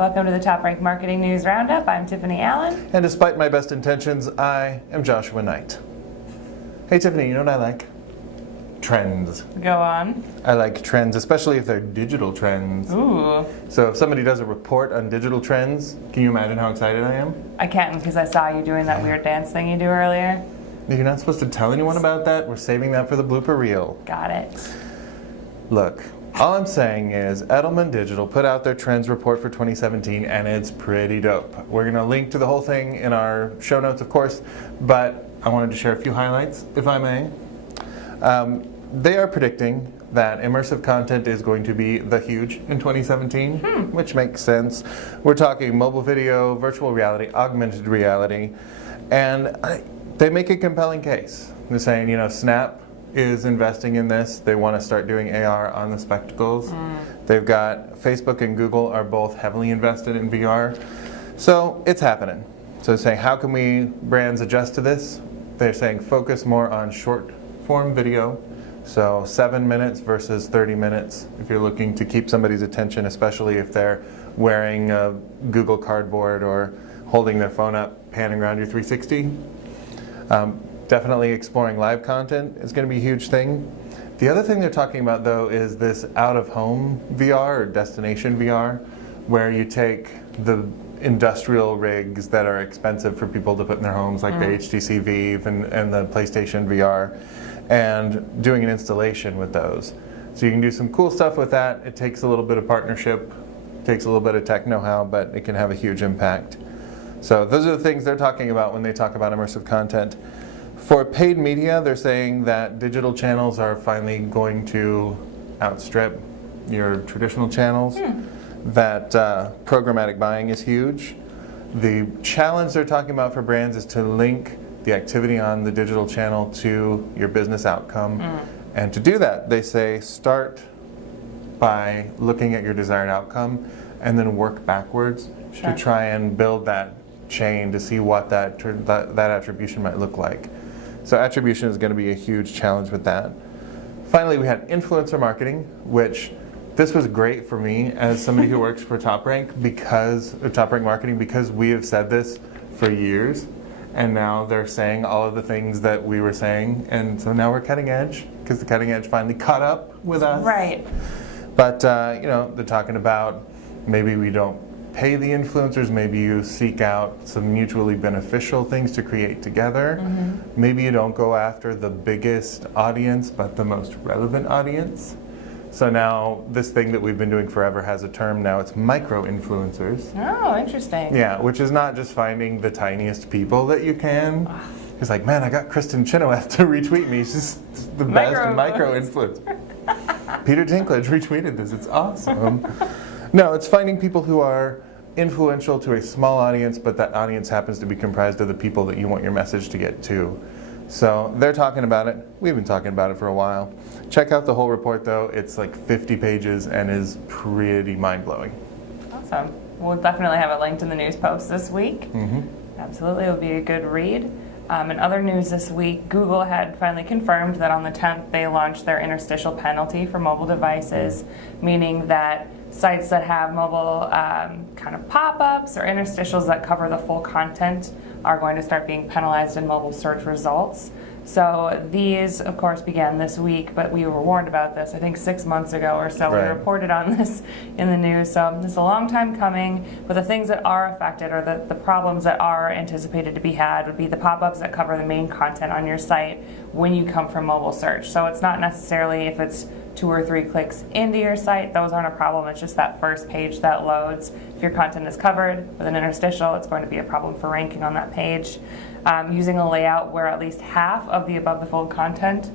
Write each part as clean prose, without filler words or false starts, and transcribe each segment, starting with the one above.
Welcome to the TopRank Marketing News Roundup. I'm Tiffani Allen. And despite my best intentions, I am Joshua Nite. Hey Tiffani, you know what I like? Trends. Go on. I like trends, especially if they're digital trends. Ooh. So if somebody does a report on digital trends, can you imagine how excited I am? I can't because I saw you doing that weird dance thing you do earlier. You're not supposed to tell anyone about that. We're saving that for the blooper reel. Got it. Look, all I'm saying is Edelman Digital put out their trends report for 2017 and it's pretty dope. We're going to link to the whole thing in our show notes, of course, but I wanted to share a few highlights, if I may. They are predicting that immersive content is going to be the huge in 2017, which makes sense. We're talking mobile video, virtual reality, augmented reality, and they make a compelling case. They're saying, you know, Snap is investing in this. They want to start doing AR on the spectacles. They've got Facebook and Google are both heavily invested in VR. So it's happening. So they're saying, how can we brands adjust to this? They're saying focus more on short form video. So 7 minutes versus 30 minutes if you're looking to keep somebody's attention, especially if they're wearing a Google Cardboard or holding their phone up, panning around your 360. Definitely exploring live content is going to be a huge thing. The other thing they're talking about, though, is this out-of-home VR or destination VR, where you take the industrial rigs that are expensive for people to put in their homes, like the HTC Vive and the PlayStation VR, and doing an installation with those. So you can do some cool stuff with that. It takes a little bit of partnership, takes a little bit of tech know-how, but it can have a huge impact. So those are the things they're talking about when they talk about immersive content. For paid media, they're saying that digital channels are finally going to outstrip your traditional channels, that programmatic buying is huge. The challenge they're talking about for brands is to link the activity on the digital channel to your business outcome. And to do that, they say start by looking at your desired outcome and then work backwards to try and build that chain to see what that attribution might look like. So attribution is going to be a huge challenge with that. Finally, we had influencer marketing, which this was great for me as somebody who works for TopRank TopRank Marketing, because we have said this for years, and now they're saying all of the things that we were saying, and so now we're cutting edge because the cutting edge finally caught up with us. Right. But you know, they're talking about maybe we don't pay the influencers, maybe you seek out some mutually beneficial things to create together. Maybe you don't go after the biggest audience, but the most relevant audience. So now this thing that we've been doing forever has a term now, it's micro-influencers. Oh, interesting. Yeah, which is not just finding the tiniest people that you can. It's like, man, I got Kristen Chenoweth to retweet me. She's the best micro-influencer. Peter Dinklage retweeted this, it's awesome. No, it's finding people who are influential to a small audience, but that audience happens to be comprised of the people that you want your message to get to. So they're talking about it. We've been talking about it for a while. Check out the whole report, though. It's like 50 pages and is pretty mind-blowing. Awesome. We'll definitely have it linked in the news post this week. Absolutely, it'll be a good read. In other news this week, Google had finally confirmed that on the 10th they launched their interstitial penalty for mobile devices, meaning that sites that have mobile kind of pop-ups or interstitials that cover the full content are going to start being penalized in mobile search results. So these, of course, began this week, but we were warned about this, I think 6 months ago or so. Right. We reported on this in the news. So this is a long time coming, but the things that are affected or the problems that are anticipated to be had would be the pop-ups that cover the main content on your site when you come from mobile search. So it's not necessarily if it's 2 or 3 clicks into your site, those aren't a problem. It's just that first page that loads. If your content is covered with an interstitial, it's going to be a problem for ranking on that page. Using a layout where at least half of the above the fold content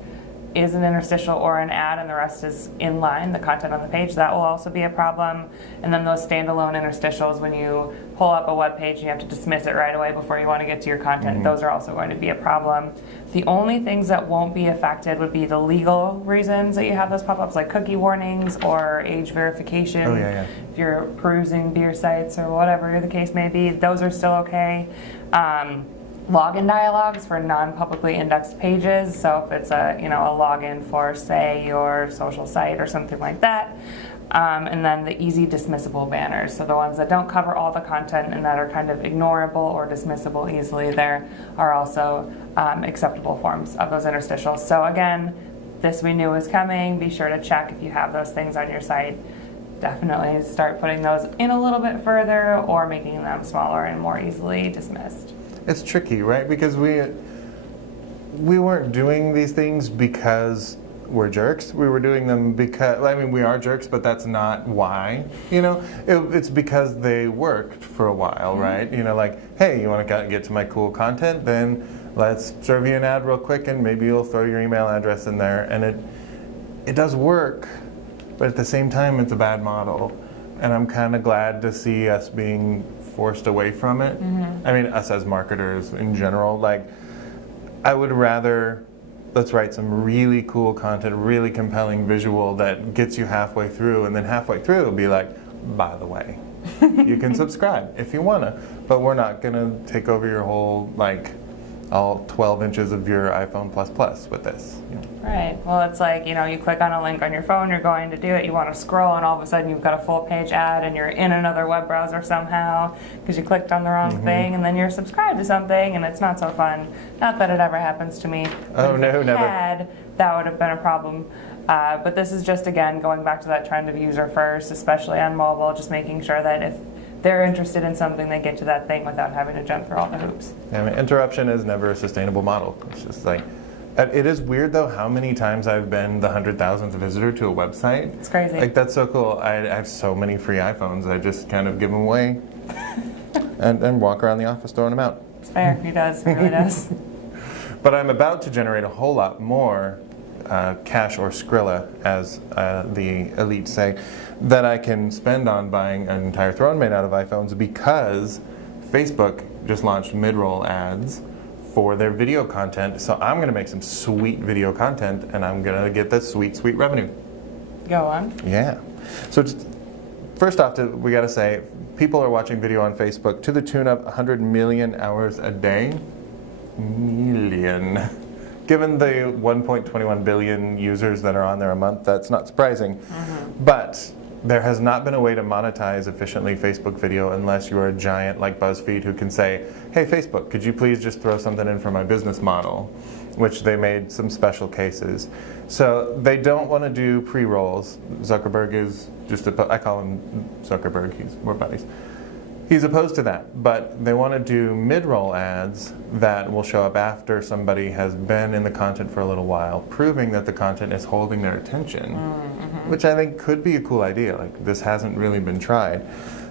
is an interstitial or an ad and the rest is in line, the content on the page, that will also be a problem. And then those standalone interstitials, when you pull up a web page and you have to dismiss it right away before you want to get to your content, those are also going to be a problem. The only things that won't be affected would be the legal reasons that you have those pop-ups, like cookie warnings or age verification. If you're perusing beer sites or whatever the case may be, those are still okay. Login dialogues for non-publicly indexed pages. So if it's a login for, say, your social site or something like that, And then the easy dismissible banners, so the ones that don't cover all the content and that are kind of ignorable or dismissible easily, there are also acceptable forms of those interstitials. So again, this we knew was coming. Be sure to check if you have those things on your site. Definitely start putting those in a little bit further or making them smaller and more easily dismissed. It's tricky, right? Because we weren't doing these things because we're jerks. We were doing them because, I mean, we are jerks, but that's not why. You know, it's because they worked for a while, right? You know, like, hey, you want to get to my cool content? Then let's serve you an ad real quick, and maybe you'll throw your email address in there. And it does work, but at the same time, it's a bad model. And I'm kind of glad to see us being forced away from it. I mean, us as marketers in general. Like, I would rather, let's write some really cool content, really compelling visual that gets you halfway through, and then halfway through it'll be like, by the way, you can subscribe if you want to, but we're not going to take over your whole, like, all 12 inches of your iPhone Plus with this. You know. Right. Well, it's like, you know, you click on a link on your phone, you're going to do it, you want to scroll, and all of a sudden you've got a full page ad and you're in another web browser somehow because you clicked on the wrong thing, and then you're subscribed to something, and it's not so fun. Not that it ever happens to me. Oh, no, never. That would have been a problem. But this is just, again, going back to that trend of user first, especially on mobile, just making sure that if they're interested in something, they get to that thing without having to jump through all the hoops. I mean, interruption is never a sustainable model. It's just like, it is weird though how many times I've been the 100,000th visitor to a website. It's crazy. Like, that's so cool. I have so many free iPhones. I just kind of give them away and walk around the office throwing them out. It's fair. He does. He really does. But I'm about to generate a whole lot more cash or Skrilla, as the elites say, that I can spend on buying an entire throne made out of iPhones, because Facebook just launched mid-roll ads for their video content. So I'm going to make some sweet video content, and I'm going to get this sweet, sweet revenue. Go on. Yeah. So just, first off, we got to say, people are watching video on Facebook to the tune of 100 million hours a day. Million. Given the 1.21 billion users that are on there a month, that's not surprising. But there has not been a way to monetize efficiently Facebook video unless you are a giant like BuzzFeed who can say, hey, Facebook, could you please just throw something in for my business model? Which they made some special cases. So they don't want to do pre-rolls. Zuckerberg is just, I call him Zuckerberg, we're buddies. He's opposed to that, but they want to do mid-roll ads that will show up after somebody has been in the content for a little while, proving that the content is holding their attention, which I think could be a cool idea. Like, this hasn't really been tried.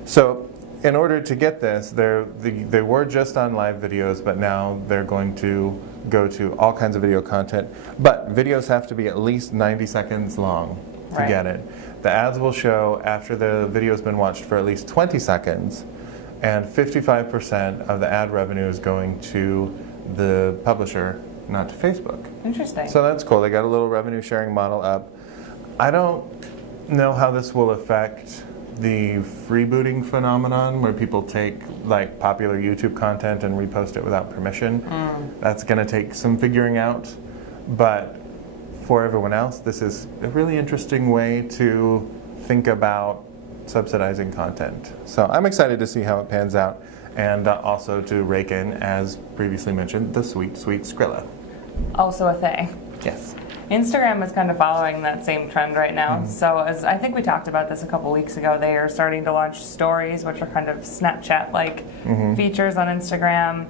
So in order to get this, they were just on live videos, but now they're going to go to all kinds of video content. But videos have to be at least 90 seconds long to get it. The ads will show after the video's been watched for at least 20 seconds. And 55% of the ad revenue is going to the publisher, not to Facebook. Interesting. So that's cool. They got a little revenue sharing model up. I don't know how this will affect the freebooting phenomenon, where people take like popular YouTube content and repost it without permission. That's going to take some figuring out. But for everyone else, this is a really interesting way to think about subsidizing content. So I'm excited to see how it pans out, and also to rake in, as previously mentioned, the sweet, sweet Skrilla. Also a thing. Yes. Instagram is kind of following that same trend right now. So as I think we talked about this a couple weeks ago, they are starting to launch stories, which are kind of Snapchat-like features on Instagram.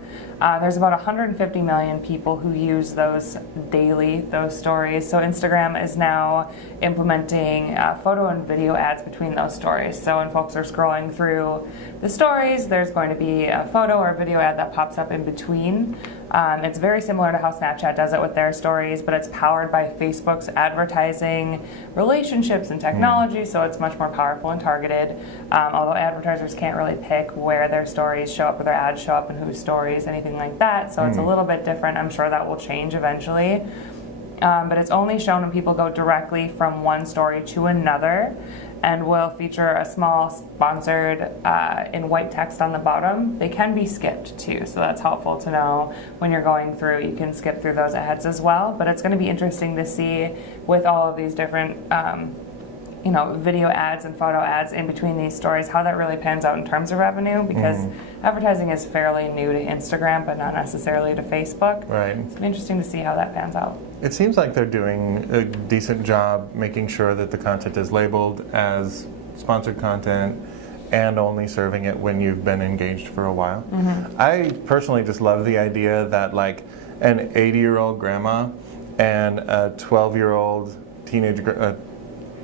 There's about 150 million people who use those daily, those stories. So Instagram is now implementing photo and video ads between those stories. So when folks are scrolling through the stories, there's going to be a photo or a video ad that pops up in between. It's very similar to how Snapchat does it with their stories, but it's powered by Facebook's advertising relationships and technology, so it's much more powerful and targeted. Although advertisers can't really pick where their stories show up or their ads show up and whose stories, anything like that, so it's a little bit different. I'm sure that will change eventually. But it's only shown when people go directly from one story to another, and will feature a small sponsored in white text on the bottom. They can be skipped too, so that's helpful to know when you're going through. You can skip through those ads as well, but it's going to be interesting to see with all of these different video ads and photo ads in between these stories, how that really pans out in terms of revenue, because advertising is fairly new to Instagram, but not necessarily to Facebook. Right. It's interesting to see how that pans out. It seems like they're doing a decent job making sure that the content is labeled as sponsored content and only serving it when you've been engaged for a while. I personally just love the idea that like an 80-year-old grandma and a 12-year-old teenage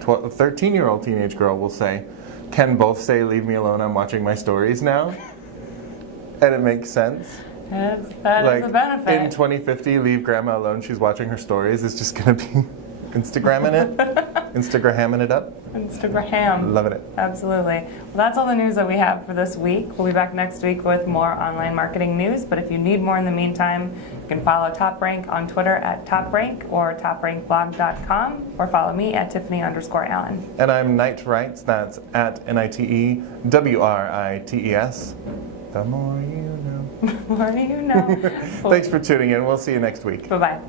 13-year-old teenage girl will say, can both say, leave me alone, I'm watching my stories now. And it makes sense. That Like is a benefit. in 2050, leave grandma alone, she's watching her stories. It's just going to be Instagramming it. Instagramming it up. Instagram. Loving it. Absolutely. Well, that's all the news that we have for this week. We'll be back next week with more online marketing news. But if you need more in the meantime, you can follow TopRank on Twitter at TopRank or toprankblog.com, or follow me at Tiffani_Allen. And I'm Nite Writes, that's at NITEWRITES. The more you know. The more you know. Thanks for tuning in. We'll see you next week. Bye-bye.